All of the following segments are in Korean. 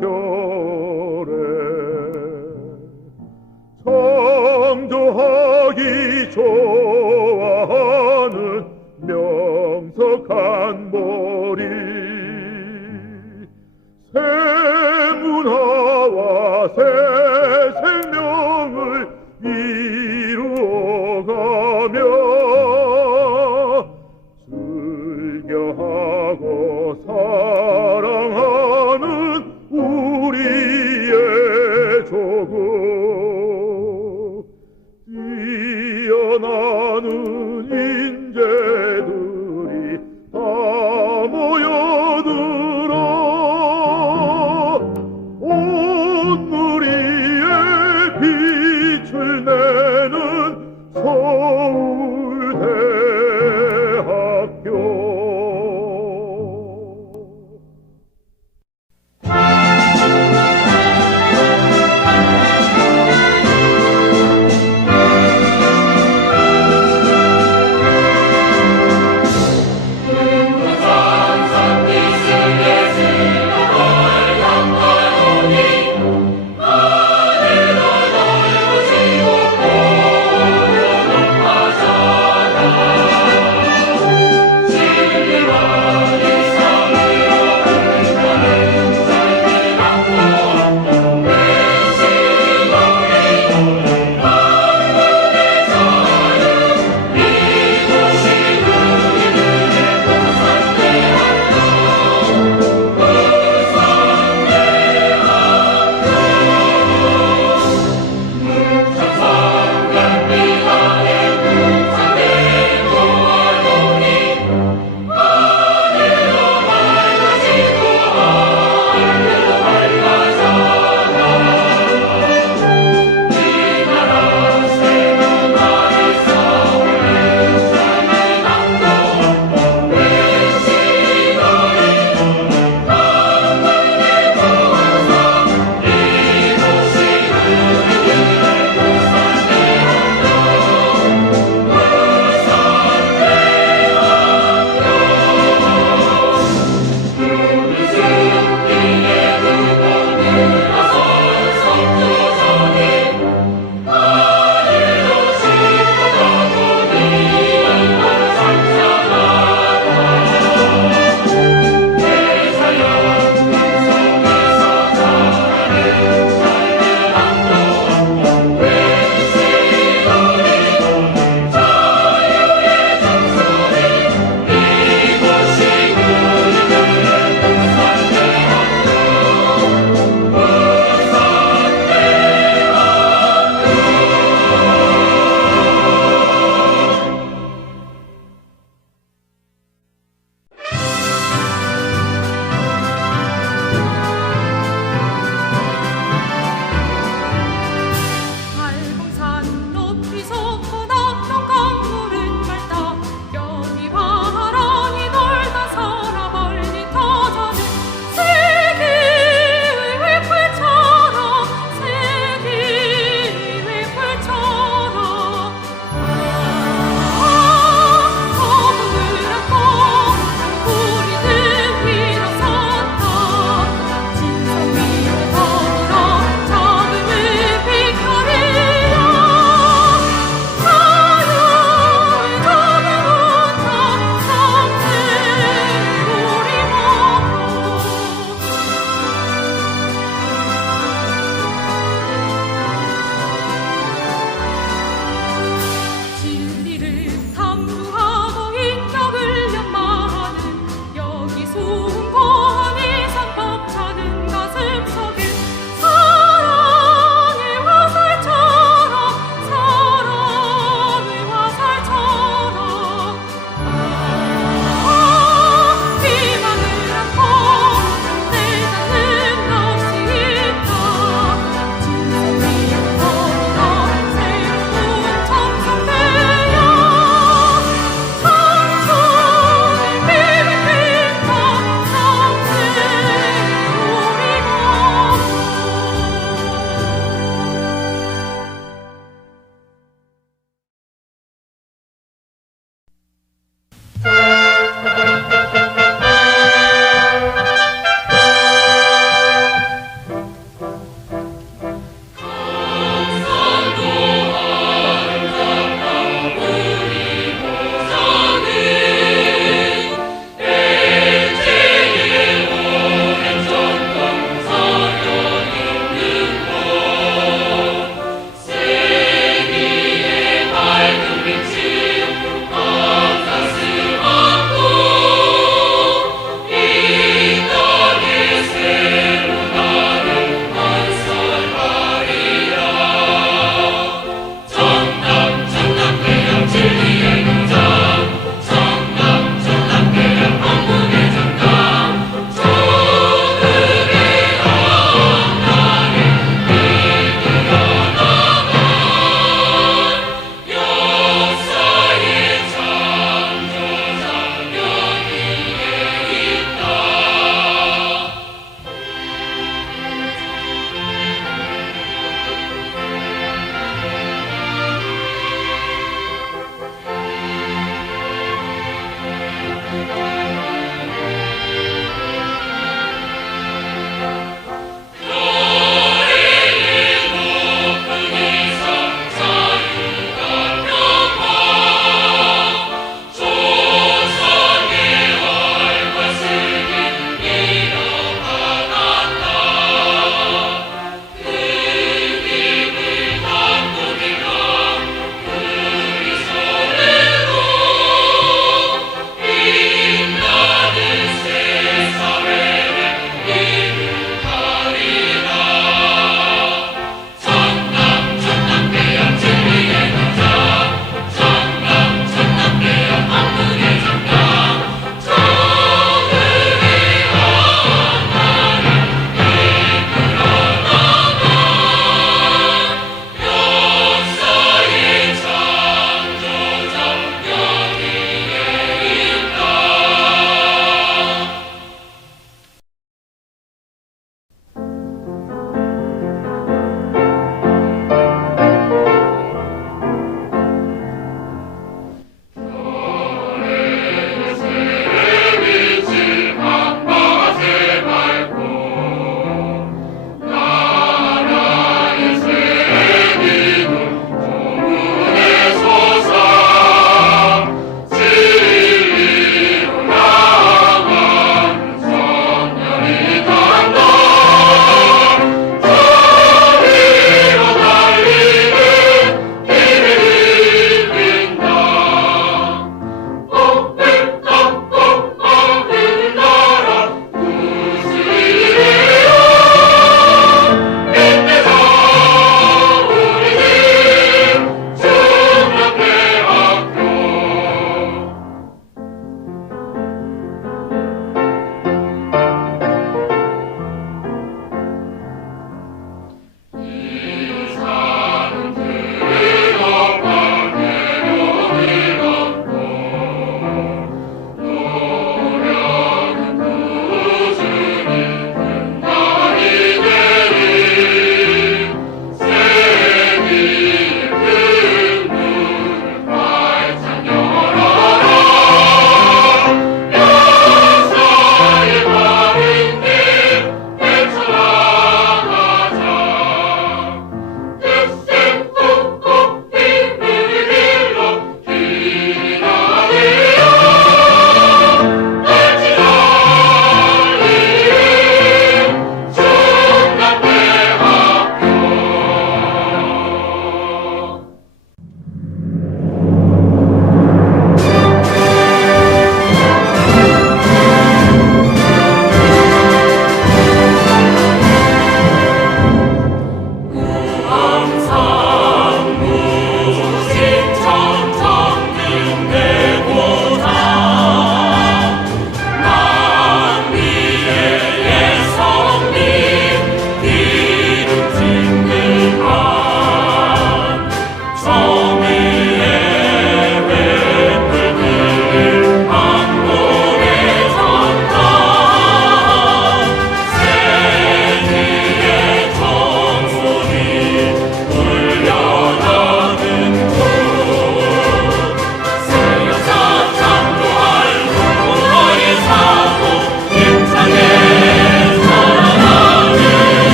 yo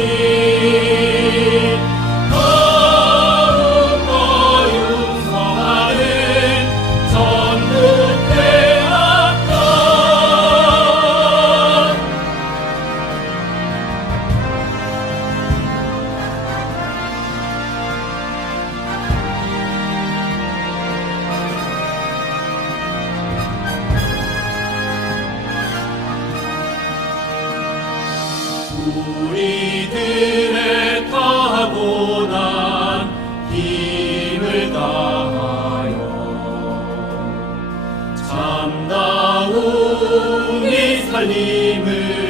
see. 살림을